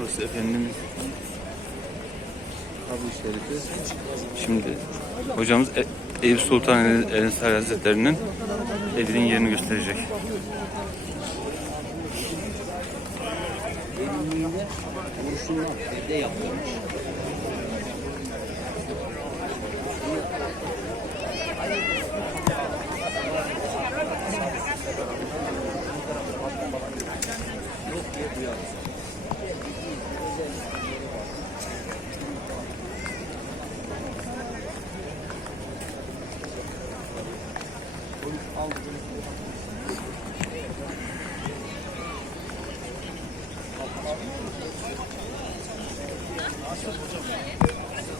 Burası Efendimiz Kabri Şerifi. Şimdi hocamız E- Eyüp Sultan Ensari Hazretleri'nin evinin yerini gösterecek. Evinde.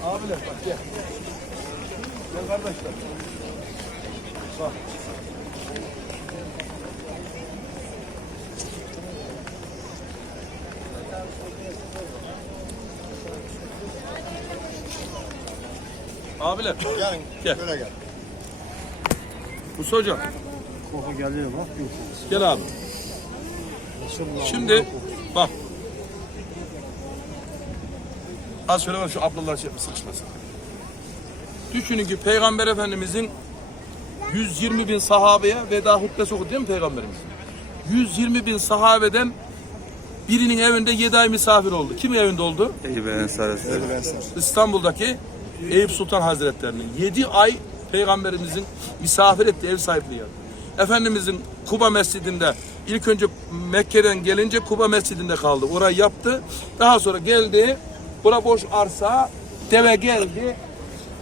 Abiler bak gel. Gel kardeşler. Bak. Abiler. Gelin. Gel. Böyle gel. Musa hocam. Koku geliyor bak. Yok. Gel abi. Şimdi bak. Az şöyle var şu ablalar şey sıkışmasın. Düşünün ki Peygamber Efendimizin 120 bin sahabeye veda hutbesi okudu değil mi Peygamberimiz? 120 bin sahabeden birinin evinde 7 ay misafir oldu. Kim evinde oldu? Eyüp Hazretleri. İstanbul'daki Eyüp Sultan Hazretleri'nin 7 ay Peygamberimizin misafir ettiği ev sahipliği yaptı. Efendimizin Kuba Mescidinde ilk önce Mekke'den gelince Kuba Mescidinde kaldı. Orayı yaptı. Daha sonra geldi. Bura boş arsa. Deve geldi.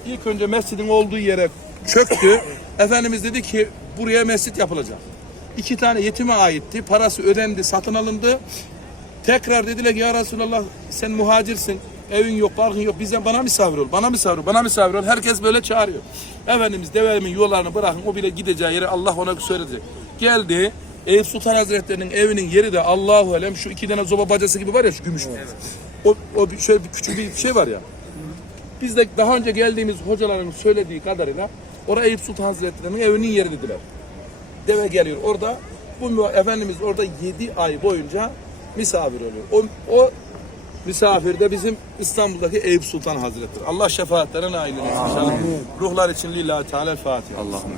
İlk önce mescidin olduğu yere çöktü. Efendimiz dedi ki buraya mescit yapılacak. İki tane yetime aitti. Parası ödendi, satın alındı. Tekrar dediler ki ya Resulallah sen muhacirsin. Evin yok, barkın yok. Bizden bana misafir ol. Bana misafir ol. Bana misafir ol. Herkes böyle çağırıyor. Efendimiz devemin yollarını bırakın. O bile gideceği yere Allah ona söyleyecek. Geldi. Eyüp Sultan Hazretleri'nin evinin yeri de Allahu Alem şu iki tane zoba bacası gibi var ya şu gümüş. O, o bir- şöyle bir küçük bir şey var ya. Biz de daha önce geldiğimiz hocaların söylediği kadarıyla oraya Eyüp Sultan Hazretleri'nin evinin yeri dediler. Deve geliyor orada. Bu Efendimiz orada 7 ay boyunca misafir oluyor. O, o misafir de bizim İstanbul'daki Eyüp Sultan Hazretleri. Allah şefaatlerine nail eylesin. Ruhlar için lillahi teala Fatiha. Allah'ım.